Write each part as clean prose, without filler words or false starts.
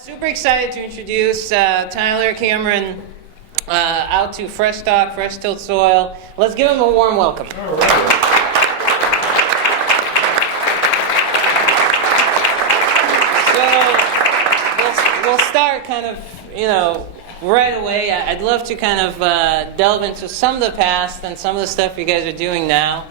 Super excited to introduce Tyler Cameron out to Fresh Stock, Fresh Tilled Soil. Let's give him a warm welcome. All right. So we'll start kind of, right away. I'd love to kind of delve into some of the past and some of the stuff you guys are doing now.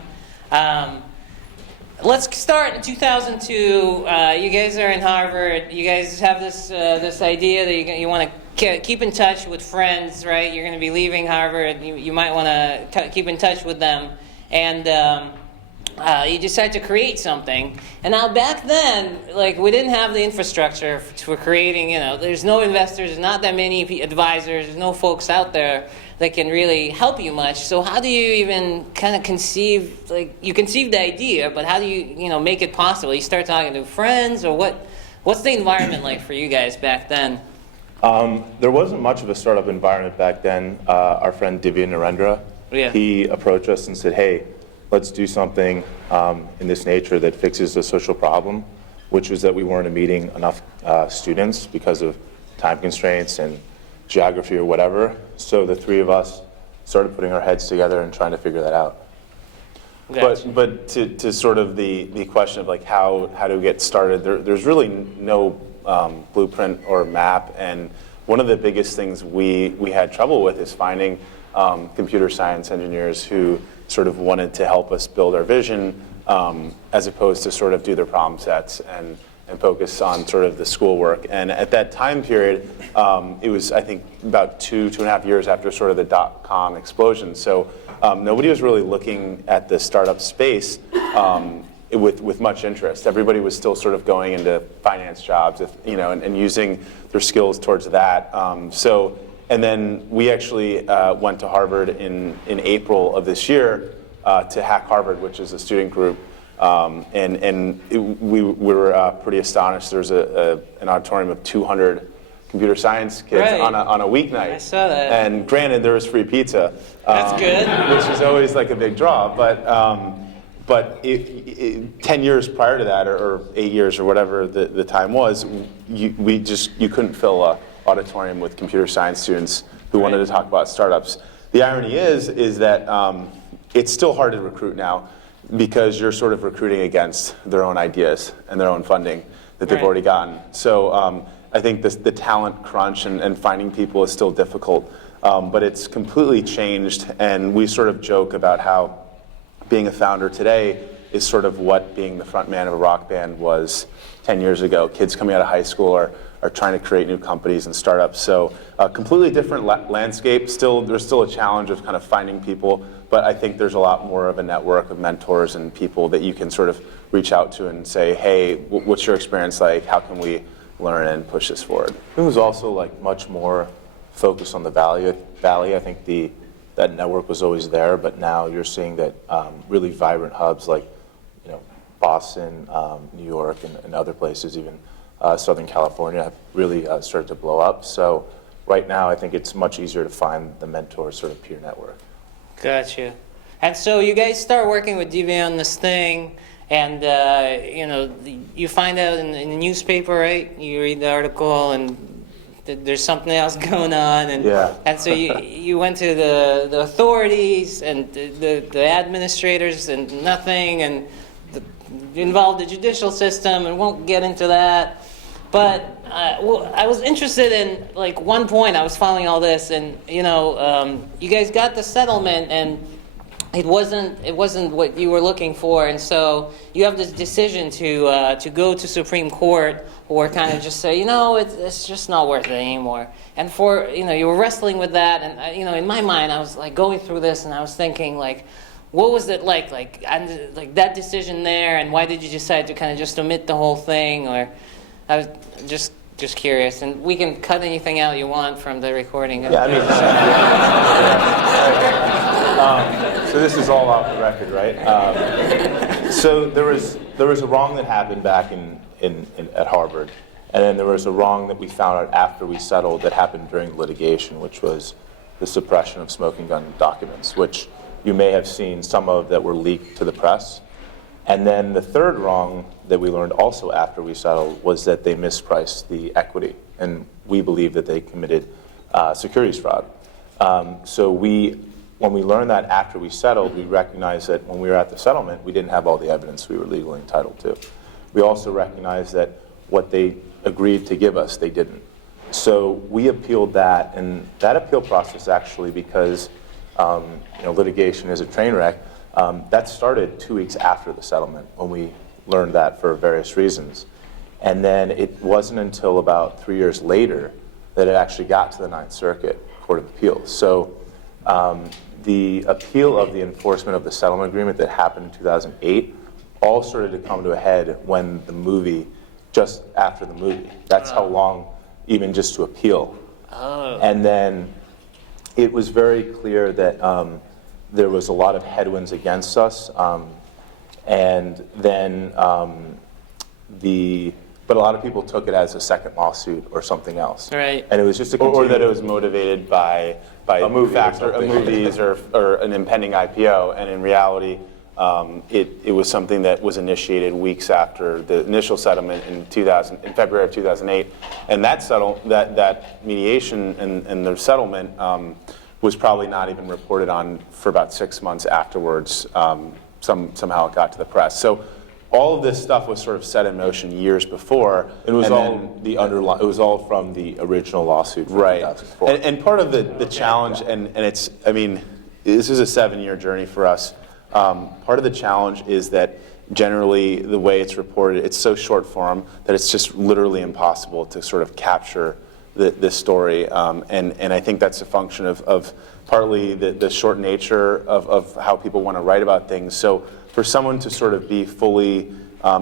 Let's start in 2002. You guys are in Harvard. You guys have this idea that you want to keep in touch with friends, right? You're going to be leaving Harvard. You might want to keep in touch with them, and you decide to create something. And now back then, we didn't have the infrastructure for creating. There's no investors. There's not that many advisors. There's no folks out there that can really help you much. So how do you even kind of conceive, you conceive the idea, but how do you, make it possible? You start talking to friends, or what's the environment like for you guys back then? There wasn't much of a startup environment back then. Our friend Divya Narendra, he approached us and said, hey, let's do something in this nature that fixes a social problem, which was that we weren't meeting enough students because of time constraints and geography or whatever. So the three of us started putting our heads together and trying to figure that out. Gotcha. But to sort of the question of how do we get started, there's really no blueprint or map. And one of the biggest things we had trouble with is finding computer science engineers who sort of wanted to help us build our vision as opposed to sort of do their problem sets and focus on sort of the schoolwork. And at that time period, it was, I think, about two and a half years after sort of the dot-com explosion. So nobody was really looking at the startup space with much interest. Everybody was still sort of going into finance jobs, and using their skills towards that. And then we actually went to Harvard in April of this year to Hack Harvard, which is a student group. We were pretty astonished. There's an auditorium of 200 computer science kids on a weeknight. I saw that. And granted, there was free pizza. That's good. Which is always like a big draw. But 10 years prior to that, or 8 years, or whatever the time was, you couldn't fill an auditorium with computer science students who wanted to talk about startups. The irony is that it's still hard to recruit now, because you're sort of recruiting against their own ideas and their own funding that they've already gotten. So I think the talent crunch and finding people is still difficult, but it's completely changed. And we sort of joke about how being a founder today is sort of what being the front man of a rock band was 10 years ago. Kids coming out of high school are trying to create new companies and startups. So a completely different landscape. There's still a challenge of kind of finding people, but I think there's a lot more of a network of mentors and people that you can sort of reach out to and say, hey, what's your experience like? How can we learn and push this forward? It was also much more focused on the Valley. I think that network was always there, but now you're seeing that really vibrant hubs like Boston, New York, and other places, even Southern California, have really started to blow up. So right now, I think it's much easier to find the mentor sort of peer network. Gotcha. And so you guys start working with Divya on this thing, and you find out in the newspaper, right? You read the article, and there's something else going on, and so you went to the authorities and the administrators, and nothing, and involved the judicial system, and won't get into that. But I was interested in one point. I was following all this, and you guys got the settlement, and it wasn't what you were looking for, and so you have this decision to go to Supreme Court, or kind of just say, it's just not worth it anymore. And you were wrestling with that, and in my mind, I was going through this, and I was thinking what was it like that decision there, and why did you decide to kind of just omit the whole thing? Or I was just curious, and we can cut anything out you want from the recording. Yeah, so this is all off the record, right? So there was a wrong that happened back at Harvard, and then there was a wrong that we found out after we settled that happened during litigation, which was the suppression of smoking gun documents, which you may have seen some of that were leaked to the press. And then the third wrong that we learned also after we settled was that they mispriced the equity, and we believe that they committed securities fraud. So when we learned that after we settled, we recognized that when we were at the settlement, we didn't have all the evidence we were legally entitled to. We also recognized that what they agreed to give us, they didn't. So we appealed that, and that appeal process actually, because litigation is a train wreck, that started 2 weeks after the settlement when we learned that for various reasons. And then it wasn't until about 3 years later that it actually got to the Ninth Circuit Court of Appeals. So the appeal of the enforcement of the settlement agreement that happened in 2008 all started to come to a head when the movie, just after the movie. That's how long, even just to appeal. And then it was very clear that there was a lot of headwinds against us, and then but a lot of people took it as a second lawsuit or something else. Right. And it was just Or that it was motivated by a movie movies or an impending IPO, and in reality, it was something that was initiated weeks after the initial settlement in February of 2008, and that mediation and the settlement was probably not even reported on for about 6 months afterwards. Somehow it got to the press. So all of this stuff was sort of set in motion years before. It was it was all from the original lawsuit from Right. 2004. And part of the challenge, and it's, I mean, this is a 7-year journey for us. Part of the challenge is that generally the way it's reported, it's so short form that it's just literally impossible to sort of capture this story. And I think that's a function of partly the short nature of how people want to write about things. So for someone to sort of be fully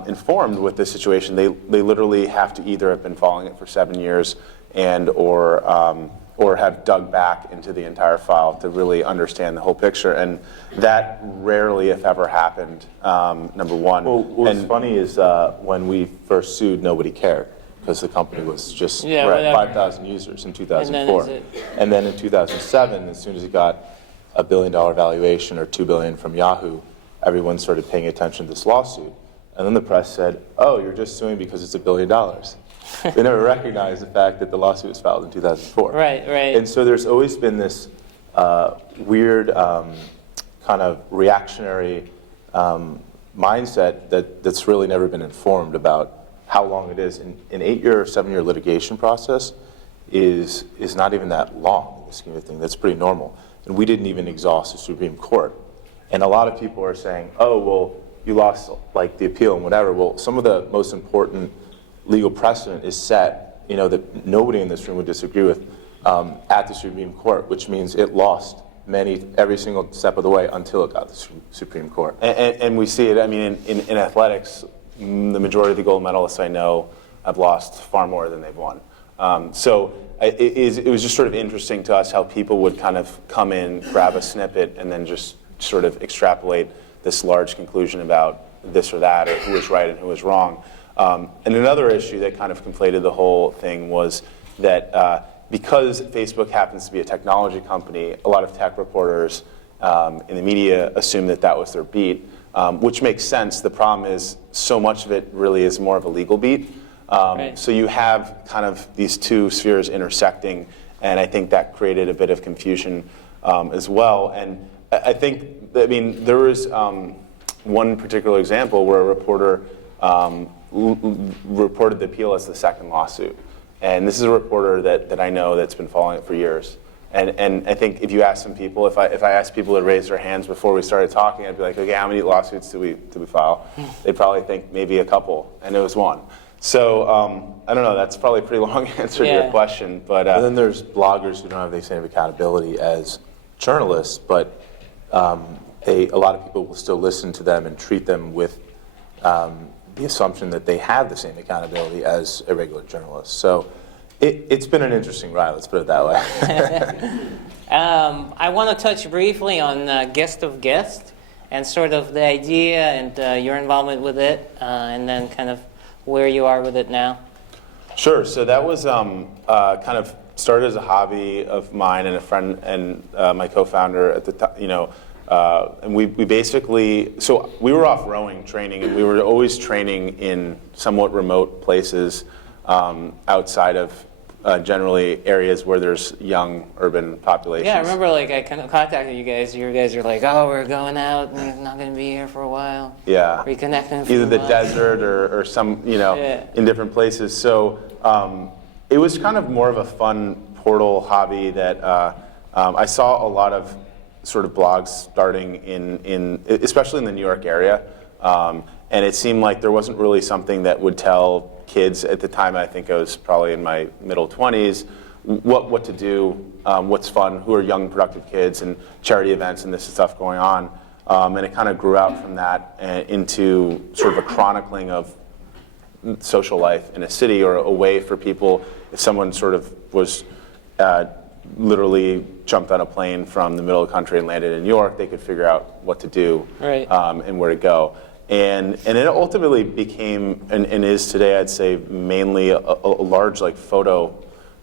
informed with this situation, they literally have to either have been following it for 7 years or have dug back into the entire file to really understand the whole picture. And that rarely, if ever, happened, number one. Well, what's funny is when we first sued, nobody cared, because the company was just 5,000 users in 2004. And then in 2007, as soon as it got a $1 billion valuation or $2 billion from Yahoo, everyone started paying attention to this lawsuit. And then the press said, oh, you're just suing because it's $1 billion. They never recognized the fact that the lawsuit was filed in 2004. Right. And so there's always been this weird kind of reactionary mindset that's really never been informed about how long it is. An 8-year or 7-year litigation process is not even that long in the scheme of things. That's pretty normal. And we didn't even exhaust the Supreme Court. And a lot of people are saying, oh, well, you lost like the appeal and whatever. Well, some of the most important legal precedent is set, that nobody in this room would disagree with, at the Supreme Court, which means it lost every single step of the way until it got to the Supreme Court. And we see it, I mean, in athletics, the majority of the gold medalists I know have lost far more than they've won. So it was just sort of interesting to us how people would kind of come in, grab a snippet, and then just sort of extrapolate this large conclusion about this or that, or who was right and who was wrong. And another issue that kind of conflated the whole thing was that because Facebook happens to be a technology company, a lot of tech reporters in the media assume that was their beat, which makes sense. The problem is so much of it really is more of a legal beat. Right. So you have kind of these two spheres intersecting, and I think that created a bit of confusion as well. And I think, there was one particular example where a reporter reported the appeal as the second lawsuit. And this is a reporter that I know that's been following it for years. And I think if you ask some people, if I asked people to raise their hands before we started talking, I'd be like, okay, how many lawsuits do we file? They'd probably think maybe a couple, and it was one. So I don't know, that's probably a pretty long answer to your question. But and then there's bloggers who don't have the same accountability as journalists, but a lot of people will still listen to them and treat them with the assumption that they have the same accountability as a regular journalist. So it's been an interesting ride, let's put it that way. I want to touch briefly on Guest of Guest and sort of the idea and your involvement with it, and then kind of where you are with it now. Sure. So that was kind of started as a hobby of mine and a friend and my co-founder at the time. And we basically, so we were off rowing training, and we were always training in somewhat remote places outside of generally areas where there's young urban populations. Yeah, I remember like I contacted you guys. You guys are like, oh, we're going out and we're not going to be here for a while. Yeah. Reconnecting. For Either a the while. desert or some, Yeah. in different places. So it was kind of more of a fun portal hobby that I saw a lot of sort of blogs starting especially in the New York area. And it seemed like there wasn't really something that would tell kids at the time. I think I was probably in my middle 20s, what to do, what's fun, who are young, productive kids, and charity events and this stuff going on. And it kind of grew out from that into sort of a chronicling of social life in a city, or a way for people, if someone sort of was literally jumped on a plane from the middle of the country and landed in New York, they could figure out what to do, Right. And where to go. And it ultimately became, and is today, I'd say, mainly a large like photo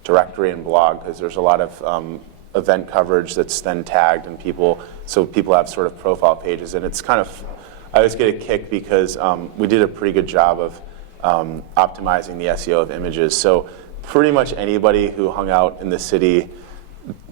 directory and blog, because there's a lot of event coverage that's then tagged, and people have sort of profile pages, and it's kind of, I always get a kick because we did a pretty good job of optimizing the SEO of images. So pretty much anybody who hung out in the city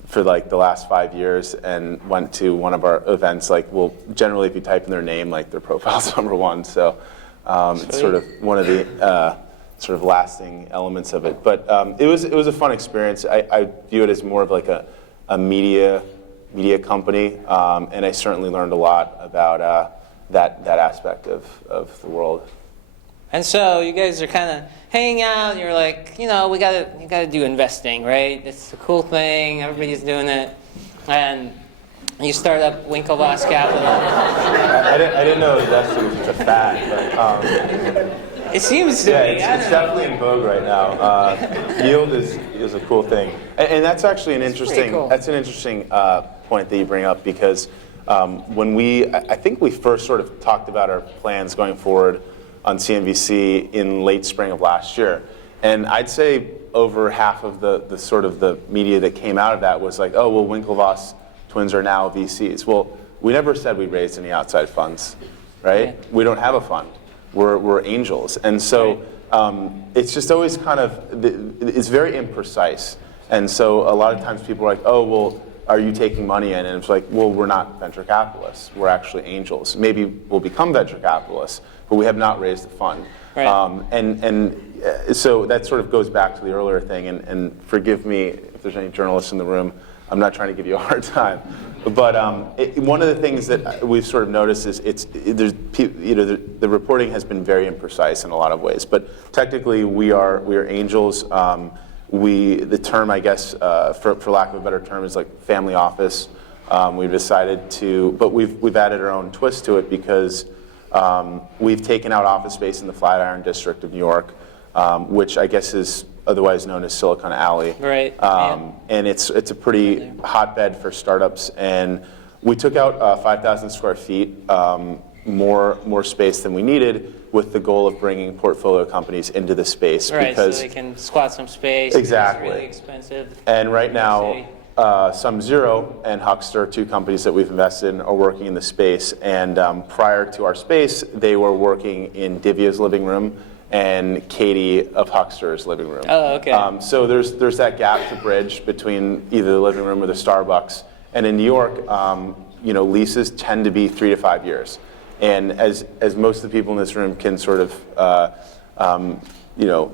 for like the last 5 years and went to one of our events, like, well, generally if you type in their name, like their profile's number one. So it's sort of one of the sort of lasting elements of it. But it was a fun experience. I view it as more of like a media company, and I certainly learned a lot about that aspect of the world. And so you guys are kind of hanging out, and you're like, you gotta do investing, right? It's a cool thing. Everybody's doing it, and you start up Winklevoss Capital. I didn't know investing was such a fad, but It seems to yeah, be. it's definitely in vogue right now. Yield is a cool thing, and that's actually an interesting cool. Point that you bring up, because when I think we first sort of talked about our plans going forward on CNBC in late spring of last year, and I'd say over half of the sort of the media that came out of that was like, oh, well, Winklevoss Twins are now VCs. Well, we never said we raised any outside funds, right? Yeah. We don't have a fund. We're angels, and so it's just always kind of, it's very imprecise, and so a lot of times people are like, oh, well, are you taking money in? And it's like, well, we're not venture capitalists. We're actually angels. Maybe we'll become venture capitalists, but we have not raised a fund. Right. So that sort of goes back to the earlier thing, and forgive me if there's any journalists in the room. I'm not trying to give you a hard time, but one of the things that we've sort of noticed is the reporting has been very imprecise in a lot of ways. But technically, we are angels. The term, I guess, for lack of a better term, is like family office. We've decided to, but we've added our own twist to it, because we've taken out office space in the Flatiron District of New York, which I guess is otherwise known as Silicon Alley. Right. And it's a pretty hotbed for startups. And we took out 5,000 square feet, more space than we needed, with the goal of bringing portfolio companies into the space. Right, because so they can squat some space. Exactly. It's really expensive. And right now, SumZero and Huckster, two companies that we've invested in, are working in the space. And prior to our space, they were working in Divya's living room and Katie of Huckster's living room. Oh, okay. So there's that gap to bridge between either the living room or the Starbucks. And in New York, leases tend to be 3 to 5 years. And as most of the people in this room can sort of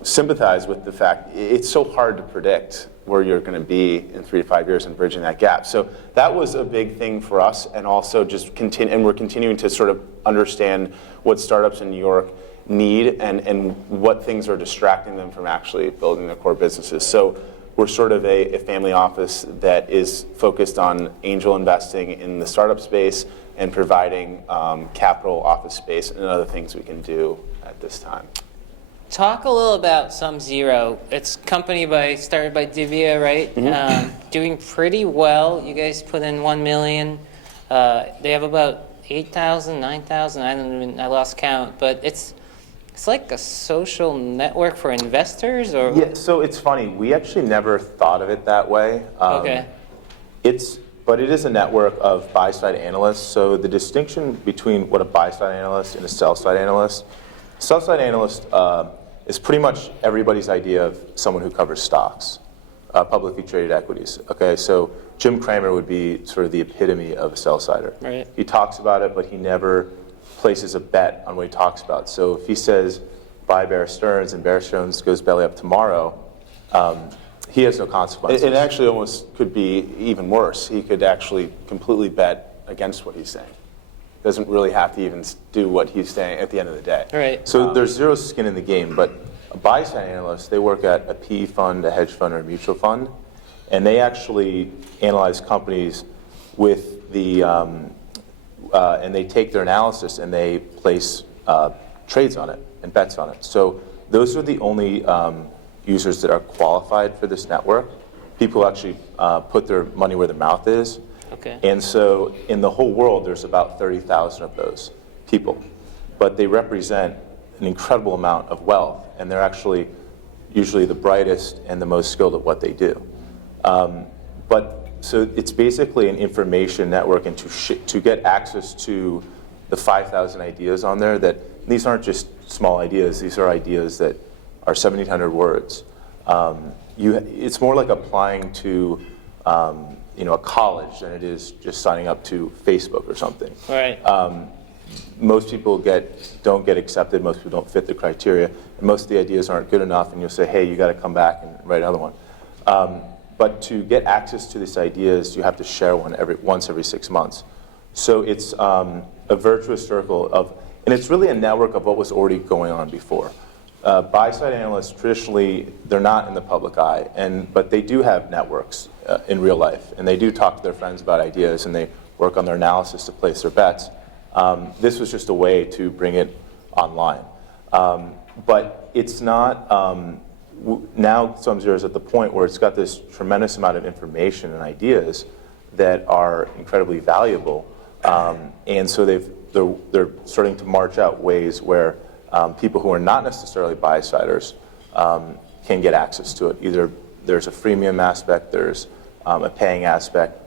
sympathize with the fact, it's so hard to predict where you're going to be in 3 to 5 years and bridging that gap. So that was a big thing for us, and also just we're continuing to sort of understand what startups in New York need and what things are distracting them from actually building their core businesses. So we're sort of a family office that is focused on angel investing in the startup space and providing capital, office space, and other things we can do at this time. Talk a little about SumZero. It's a company started by Divya, right? Mm-hmm. Doing pretty well. You guys put in $1 million. They have about 8,000, 9,000. I lost count, but it's like a social network for investors, or Yeah. So it's funny. We actually never thought of it that way. okay. It's But it is a network of buy-side analysts. So the distinction between what a buy-side analyst and a sell-side analyst, is pretty much everybody's idea of someone who covers stocks, publicly traded equities. Okay, so Jim Cramer would be sort of the epitome of a sell-sider. Right. He talks about it, but he never places a bet on what he talks about. So if he says buy Bear Stearns and Bear Stearns goes belly up tomorrow, he has no consequences. It actually almost could be even worse. He could actually completely bet against what he's saying. Doesn't really have to even do what he's saying at the end of the day. Right. So there's zero skin in the game, but a buy-side analyst, they work at a PE fund, a hedge fund, or a mutual fund, and they actually analyze companies with the, and they take their analysis and they place trades on it and bets on it. So those are the only users that are qualified for this network. People actually put their money where their mouth is. Okay. And so in the whole world, there's about 30,000 of those people. But they represent an incredible amount of wealth, and they're actually usually the brightest and the most skilled at what they do. So it's basically an information network, and to get access to the 5,000 ideas on there, that these aren't just small ideas, these are ideas that are 1,700 words. It's more like applying to a college than it is just signing up to Facebook or something. Right. Most people don't get accepted, most people don't fit the criteria, and most of the ideas aren't good enough, and you'll say, hey, you got to come back and write another one. But to get access to these ideas, you have to share one once every 6 months. So it's a virtuous circle and it's really a network of what was already going on before. Buy-side analysts, traditionally, they're not in the public eye, but they do have networks in real life, and they do talk to their friends about ideas, and they work on their analysis to place their bets. This was just a way to bring it online. But it's not, now SumZero is at the point where it's got this tremendous amount of information and ideas that are incredibly valuable, and so they're starting to march out ways where people who are not necessarily buy-siders can get access to it. Either there's a freemium aspect, there's a paying aspect,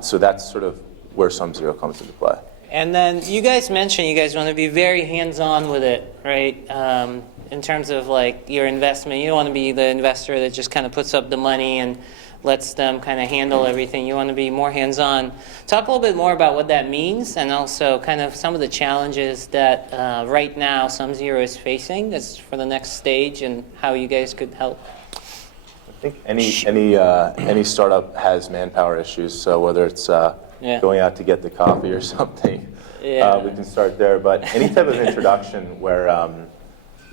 so that's sort of where SumZero comes into play. And then you guys mentioned you guys want to be very hands-on with it, right? In terms of like your investment, you don't want to be the investor that just kind of puts up the money and lets them kind of handle everything. You want to be more hands-on. Talk a little bit more about what that means, and also kind of some of the challenges that right now SumZero is facing as for the next stage, and how you guys could help. I think any startup has manpower issues. So whether it's going out to get the coffee or something, we can start there. But any type of introduction where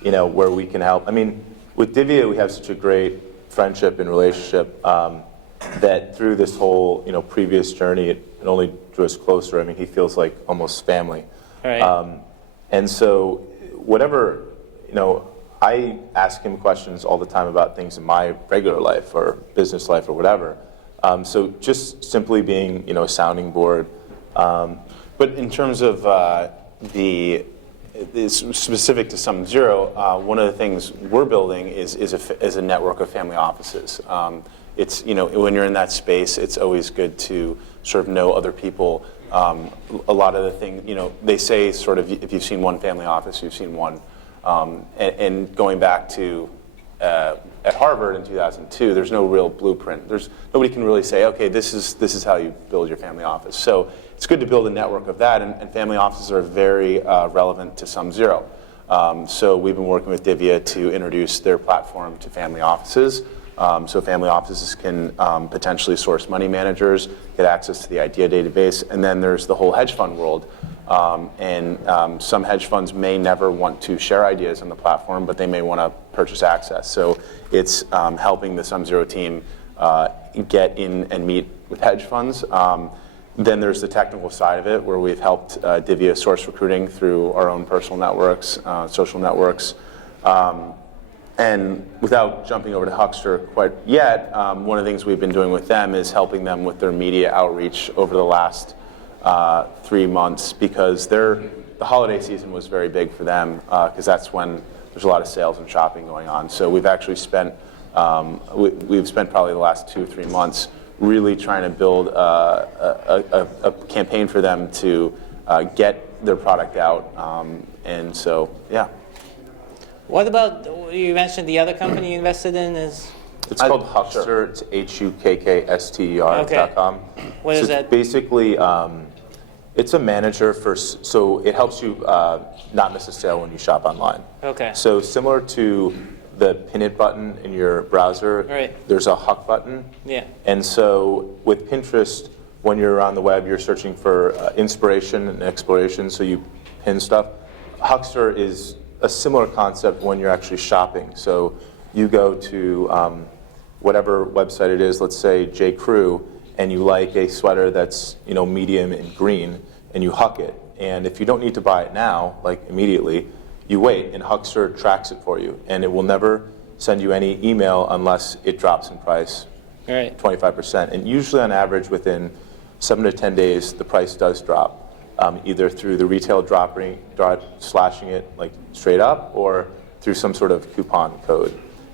where we can help. I mean, with Divya, we have such a great friendship and relationship that through this whole previous journey, it only drew us closer. I mean, he feels like almost family. Right. And so whatever, I ask him questions all the time about things in my regular life or business life or whatever. So just simply being, a sounding board. But in terms of it's specific to SumZero, one of the things we're building is a network of family offices. It's when you're in that space, it's always good to sort of know other people. A lot of the things, they say sort of if you've seen one family office, you've seen one. And going back to at Harvard in 2002, there's no real blueprint. Nobody can really say, okay, this is how you build your family office. So it's good to build a network of that, and family offices are very relevant to SumZero. So we've been working with Divya to introduce their platform to family offices. So family offices can potentially source money managers, get access to the idea database, and then there's the whole hedge fund world. And some hedge funds may never want to share ideas on the platform, but they may want to purchase access. So it's helping the SumZero team get in and meet with hedge funds. Then there's the technical side of it, where we've helped Divya source recruiting through our own personal networks, social networks. And without jumping over to Huckster quite yet, one of the things we've been doing with them is helping them with their media outreach over the last 3 months, because the holiday season was very big for them, because that's when there's a lot of sales and shopping going on. So we've actually spent probably the last 2 or 3 months really trying to build a campaign for them to get their product out. And so, yeah. What about, you mentioned the other company you invested in is? It's called Huckster. Sure. It's HUKKSTER.com. What is that? Basically, it's a manager so it helps you not miss a sale when you shop online. Okay. So similar to the pin it button in your browser, Right. there's a Huck button. Yeah. And so with Pinterest, when you're on the web, you're searching for inspiration and exploration, so you pin stuff. Huckster is a similar concept when you're actually shopping. So you go to whatever website it is, let's say J. Crew, and you like a sweater that's medium in green, and you Huck it. And if you don't need to buy it now, like immediately, you wait, and Huckster tracks it for you, and it will never send you any email unless it drops in price, Right. 25%. And usually, on average, within 7 to 10 days, the price does drop, either through the retail slashing it like straight up, or through some sort of coupon code.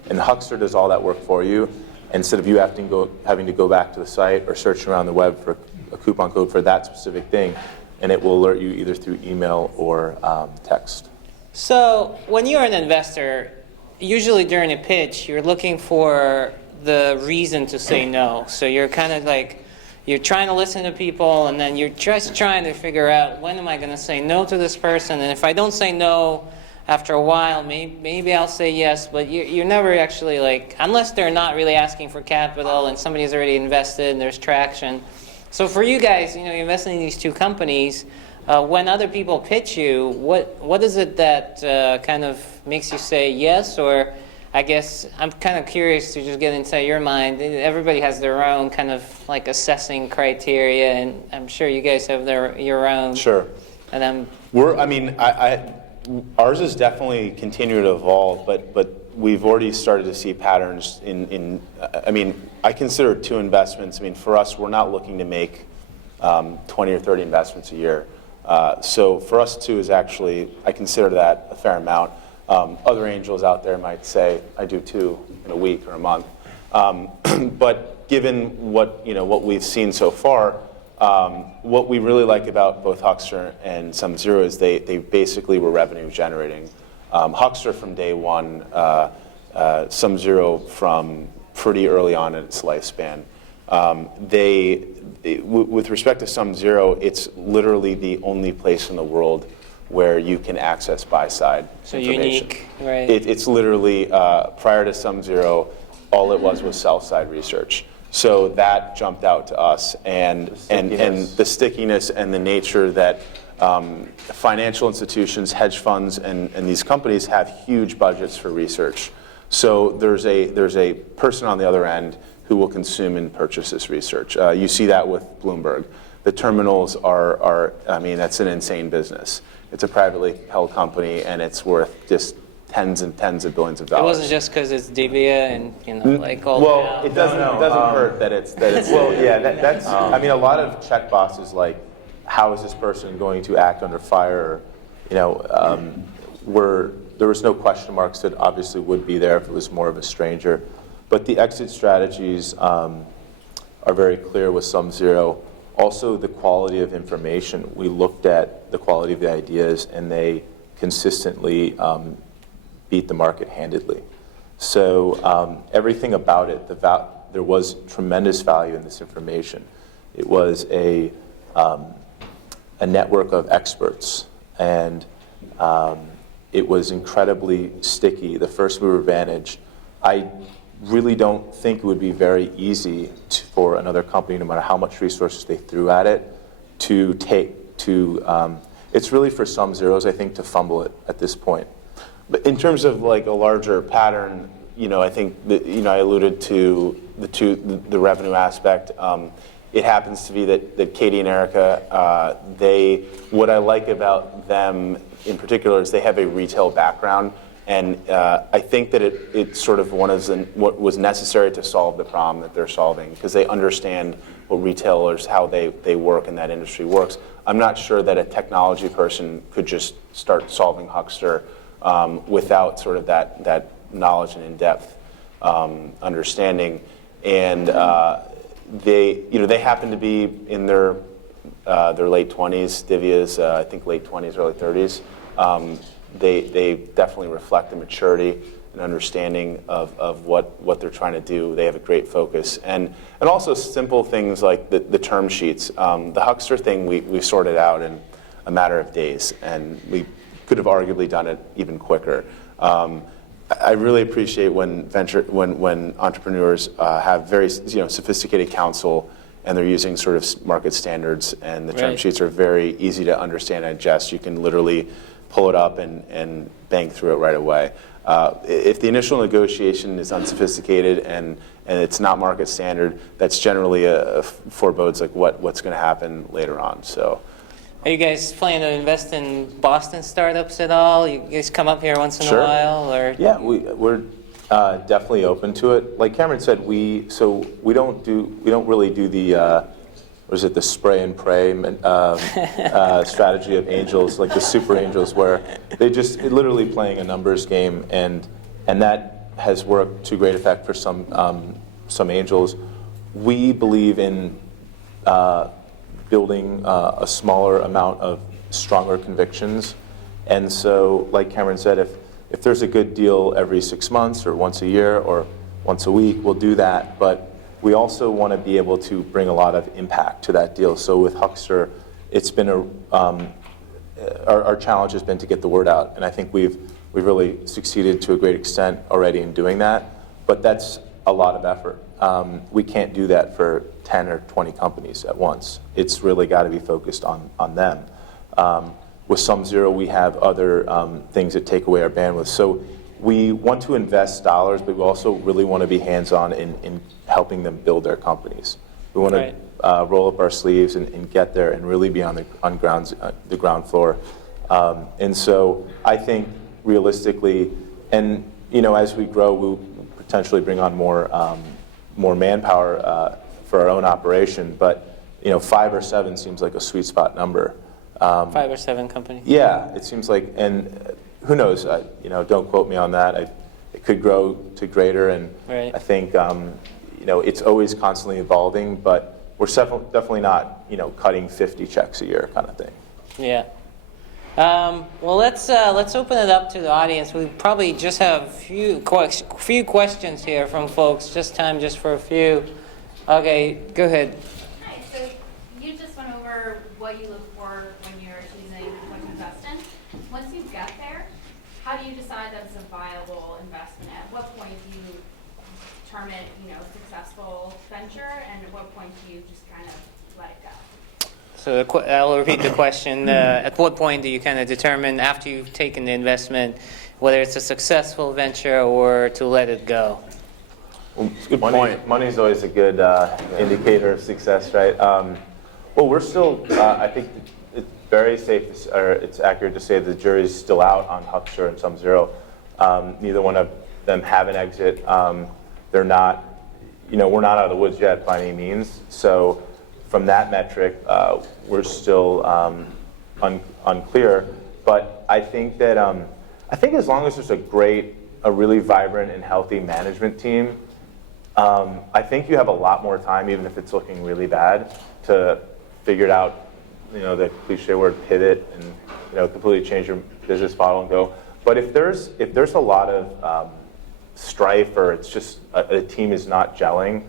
And Huckster does all that work for you, instead of you having to go back to the site or searching around the web for a coupon code for that specific thing, and it will alert you either through email or text. So when you're an investor, usually during a pitch, you're looking for the reason to say no. So you're kind of like, you're trying to listen to people, and then you're just trying to figure out, when am I going to say no to this person? And if I don't say no, after a while, maybe I'll say yes, but you're never actually like, unless they're not really asking for capital and somebody's already invested and there's traction. So for you guys, you invested in these two companies. When other people pitch you, what is it that kind of makes you say yes? Or I guess I'm kind of curious to just get inside your mind. Everybody has their own kind of like assessing criteria, and I'm sure you guys have your own. Sure. And ours is definitely continuing to evolve, but we've already started to see patterns I consider 2 investments. For us, we're not looking to make 20 or 30 investments a year. So for us, 2 is actually, I consider that a fair amount. Other angels out there might say, I do 2 in a week or a month. But given what we've seen so far, what we really like about both Huckster and SumZero is they basically were revenue generating. Huckster from day one, SumZero from pretty early on in its lifespan. With respect to SumZero, it's literally the only place in the world where you can access buy-side information. Unique, right? It's literally, prior to SumZero, all it was sell-side research. So that jumped out to us, and the stickiness and the nature that financial institutions, hedge funds, and these companies have huge budgets for research. So there's a person on the other end who will consume and purchase this research. You see that with Bloomberg. The terminals are that's an insane business. It's a privately held company, and it's worth just tens and tens of billions of dollars. It wasn't just because it's Divya and like all. Well, it doesn't hurt that it's well, yeah. That's a lot of check boxes like, how is this person going to act under fire? Where there was no question marks that obviously would be there if it was more of a stranger, but the exit strategies are very clear with SumZero. Also, the quality of information. We looked at the quality of the ideas, and they consistently beat the market handedly. So everything about it, there was tremendous value in this information. It was a network of experts, and it was incredibly sticky. The first mover advantage. I really don't think it would be very easy for another company, no matter how much resources they threw at it, to it's really for SumZeros, I think, to fumble it at this point. But in terms of like a larger pattern, I think that, I alluded to the revenue aspect. It happens to be that Katie and Erica, what I like about them in particular is they have a retail background. And I think that it's sort of what was necessary to solve the problem that they're solving, because they understand what retailers, how they work and that industry works. I'm not sure that a technology person could just start solving Huckster without sort of that knowledge and in-depth understanding. And they happen to be in their late 20s. Divya's, I think, late 20s, early 30s. They definitely reflect the maturity and understanding of what they're trying to do. They have a great focus. And also simple things like the term sheets. The Huckster thing we sorted out in a matter of days, and we could have arguably done it even quicker. I really appreciate when entrepreneurs have very sophisticated counsel, and they're using sort of market standards, and the term Right. sheets are very easy to understand and digest. You can literally pull it up and bang through it right away. If the initial negotiation is unsophisticated and it's not market standard, that's generally a forebodes like what's going to happen later on. So. Are you guys planning to invest in Boston startups at all? You guys come up here once in Sure. a while, or Yeah, we're definitely open to it. Like Cameron said, we don't really do the the spray and pray strategy of angels, like the super angels, where they just literally playing a numbers game, and that has worked to great effect for some angels. We believe in building a smaller amount of stronger convictions, and so, like Cameron said, if there's a good deal every 6 months or once a year or once a week, we'll do that. But we also want to be able to bring a lot of impact to that deal. So with Huckster, it's been our challenge has been to get the word out, and I think we've really succeeded to a great extent already in doing that. But that's a lot of effort. We can't do that for 10 or 20 companies at once. It's really got to be focused on them. With SumZero, we have other things that take away our bandwidth. So we want to invest dollars, but we also really want to be hands-on in helping them build their companies. We want Right. to roll up our sleeves and get there and really be on the ground floor. And so I think realistically, and as we grow, we'll potentially bring on more manpower for our own operation. But 5 or 7 seems like a sweet spot number. 5 or 7 companies? Yeah, it seems like, and who knows? Don't quote me on that. It could grow to greater, and Right. I think it's always constantly evolving. But we're definitely not cutting 50 checks a year kind of thing. Yeah. Well, let's open it up to the audience. We probably just have a few questions here from folks. Just for a few. Okay, go ahead. Hi, so you just went over what you look for when you're choosing what to invest in. Once you get there, how do you decide that's a viable investment? At what point do you term it, a successful venture, and at what point do you just kind of let it go? So I'll repeat the question. At what point do you kind of determine, after you've taken the investment, whether it's a successful venture or to let it go? Good point. Money's always a good indicator of success, right? Well, we're still, I think it's very safe, or it's accurate to say the jury's still out on Huckster and SumZero. Neither one of them have an exit. They're not, we're not out of the woods yet by any means. So from that metric, we're still unclear. But I think that, as long as there's a really vibrant and healthy management team, I think you have a lot more time, even if it's looking really bad, to figure it out, the cliche word pivot, and completely change your business model and go. But if there's a lot of strife, or it's just a team is not gelling,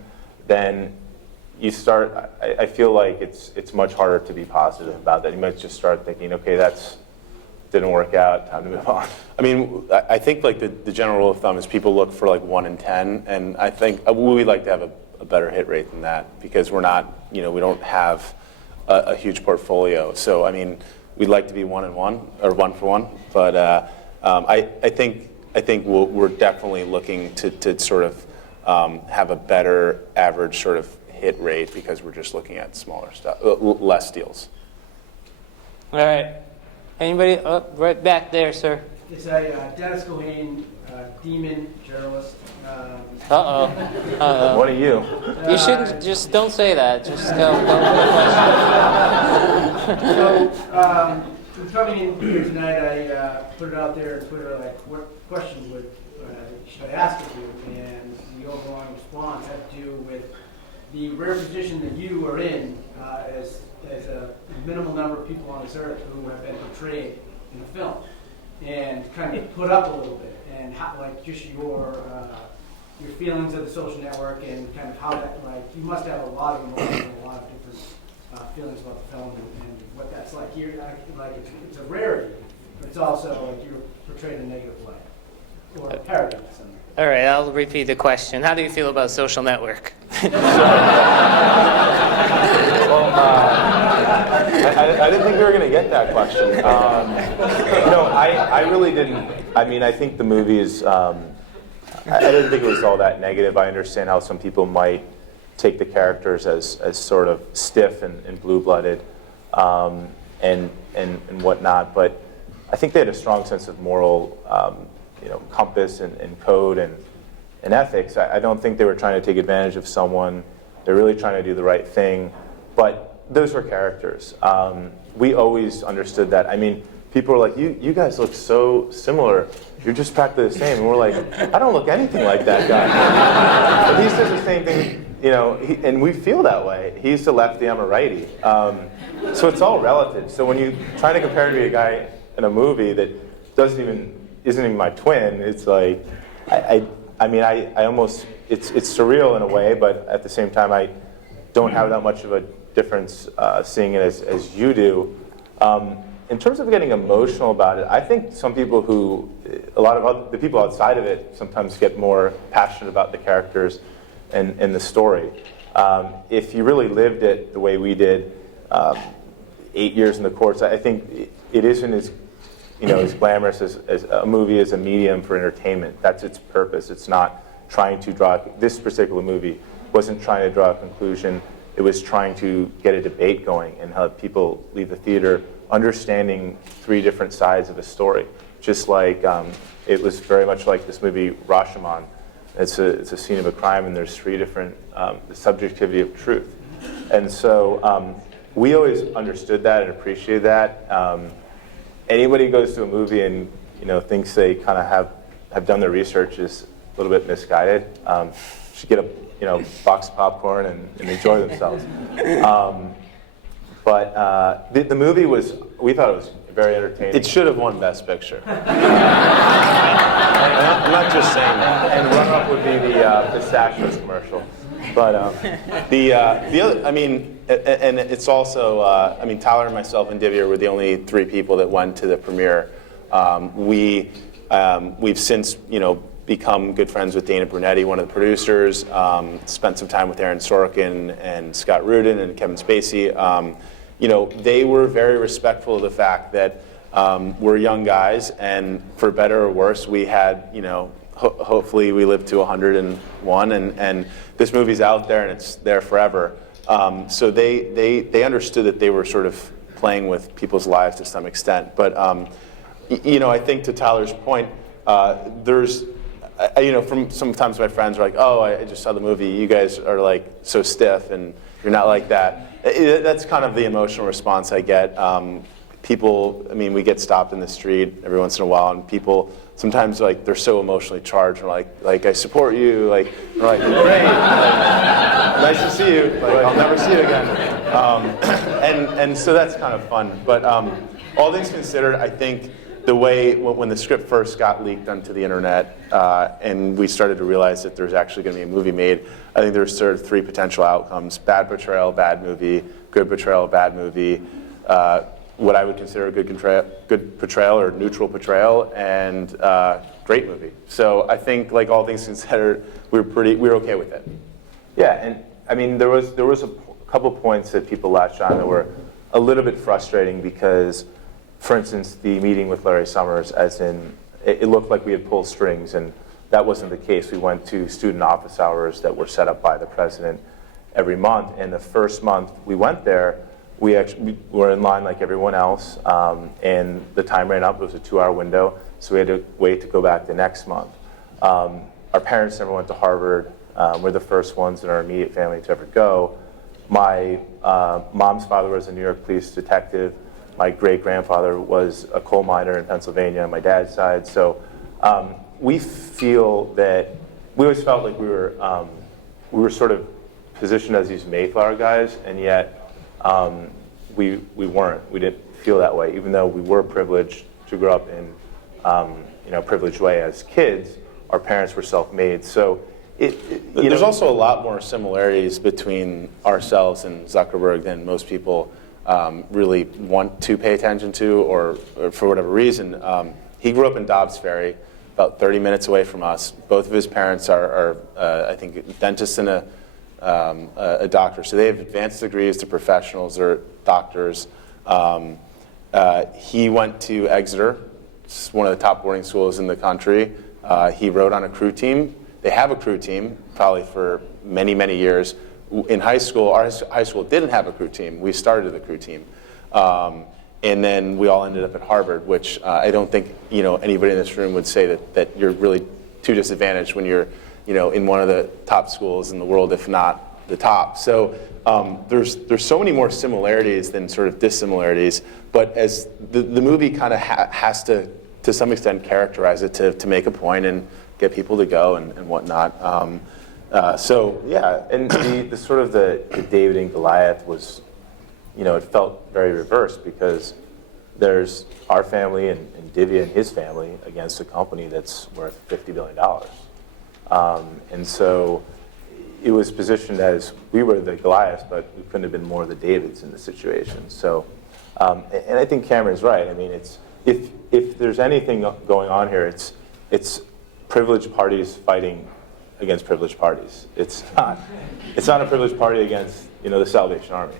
then you start. I feel like it's much harder to be positive about that. You might just start thinking, okay, that's didn't work out, time to move on. I mean, I think like the general rule of thumb is people look for like 1 in 10, and I think we'd like to have a better hit rate than that, because we're not, we don't have a huge portfolio. So I mean, we'd like to be 1 in 1 or 1 for 1, but I think we're definitely looking to sort of have a better average sort of hit rate, because we're just looking at smaller stuff, less deals. All right. Anybody? Oh, right back there, sir. It's Dennis Cohane, Demon journalist. Uh-oh. What are you? You shouldn't, just don't say that. Just go put a question. So, coming in here tonight, I put it out there on Twitter, like, what questions should I ask of you? And the overall response had to do with the rare position that you are in as a minimal number of people on this earth who have been portrayed in a film, and kind of put up a little bit, and how, like, just your feelings of the Social Network, and kind of how that, like, you must have a lot of emotions and a lot of different feelings about the film and what that's like. You're like it's a rarity, but it's also like you're portrayed in a negative light or a parody of something. All right, I'll repeat the question. How do you feel about Social Network? I didn't think we were going to get that question. No, I really didn't. I mean, I think the movie is, I didn't think it was all that negative. I understand how some people might take the characters as sort of stiff and blue-blooded and whatnot, but I think they had a strong sense of moral compass and code and ethics. I don't think they were trying to take advantage of someone. They're really trying to do the right thing. But those were characters. We always understood that. I mean, people were like, you guys look so similar. You're just practically the same. And we're like, I don't look anything like that guy. But he says the same thing, and we feel that way. He's a lefty, I'm a righty. So it's all relative. So when you try to compare me to a guy in a movie that isn't even my twin, it's like, I almost, it's surreal in a way, but at the same time, I don't have that much of a difference seeing it as you do. In terms of getting emotional about it, I think some people a lot of the people outside of it sometimes get more passionate about the characters and the story. If you really lived it the way we did, 8 years in the courts, I think it isn't as as glamorous as a movie as a medium for entertainment. That's its purpose. It's not trying to this particular movie wasn't trying to draw a conclusion. It was trying to get a debate going and have people leave the theater understanding 3 different sides of a story. Just like it was very much like this movie Rashomon. It's a scene of a crime, and there's 3 different the subjectivity of truth. And so we always understood that and appreciated that. Anybody who goes to a movie and thinks they kind of have done their research is a little bit misguided. Should get a box of popcorn and enjoy themselves. But the movie we thought it was very entertaining. It should have won Best Picture. I'm not just saying that. And runner-up would be the pistachios commercial. But the other, and it's also, Tyler and myself and Divya were the only 3 people that went to the premiere. We've since, become good friends with Dana Brunetti, one of the producers. Spent some time with Aaron Sorkin and Scott Rudin and Kevin Spacey. They were very respectful of the fact that we're young guys, and for better or worse, we had, hopefully we live to 101, and this movie's out there and it's there forever. So they understood that they were sort of playing with people's lives to some extent. But I think to Tyler's point, from sometimes my friends are like, oh, I just saw the movie. You guys are like so stiff, and you're not like that. That's kind of the emotional response I get. People, we get stopped in the street every once in a while, and people sometimes they're so emotionally charged. We're like I support you. We're like great, nice to see you. I'll never see you again. And so that's kind of fun. But all things considered, I think the way when the script first got leaked onto the internet, and we started to realize that there's actually going to be a movie made, I think there's sort of 3 potential outcomes: bad portrayal, bad movie; good portrayal, bad movie; what I would consider a good portrayal or neutral portrayal, and great movie. So I think, all things considered, we were okay with it. Yeah, and there was a couple points that people latched on that were a little bit frustrating because, for instance, the meeting with Larry Summers, it looked like we had pulled strings, and that wasn't the case. We went to student office hours that were set up by the president every month, and the first month we went there, we were in line like everyone else, and the time ran up. It was a 2-hour window, so we had to wait to go back the next month. Our parents never went to Harvard. We're the first ones in our immediate family to ever go. My mom's father was a New York police detective. My great-grandfather was a coal miner in Pennsylvania on my dad's side. So we always felt like we were sort of positioned as these Mayflower guys, and yet we weren't. We didn't feel that way, even though we were privileged to grow up in a privileged way as kids. Our parents were self-made, so There's also a lot more similarities between ourselves and Zuckerberg than most people really want to pay attention to, or for whatever reason. He grew up in Dobbs Ferry, about 30 minutes away from us. Both of his parents are I think, dentists and a doctor. So they have advanced degrees to professionals or doctors. He went to Exeter. It's one of the top boarding schools in the country. He rode on a crew team. They have a crew team, probably for many, many years. In high school, our high school didn't have a crew team. We started the crew team. And then we all ended up at Harvard, which I don't think anybody in this room would say that you're really too disadvantaged when you're in one of the top schools in the world, if not the top. So there's so many more similarities than sort of dissimilarities. But as the movie kind of has to some extent characterize it to make a point and get people to go and whatnot. So yeah, and the sort of the David and Goliath was, it felt very reversed, because there's our family and Divya and his family against a company that's worth $50 billion. And so it was positioned as we were the Goliaths, but we couldn't have been more the Davids in the situation. So, and I think Cameron's right. I mean, it's if there's anything going on here, it's privileged parties fighting against privileged parties. It's not a privileged party against the Salvation Army.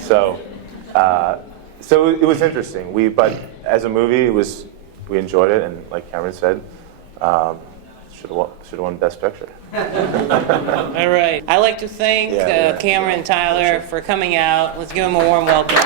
So it was interesting. But as a movie, we enjoyed it, and like Cameron said, should have won Best Picture. All right. I'd like to thank Yeah. Cameron and Tyler for coming out. Let's give them a warm welcome.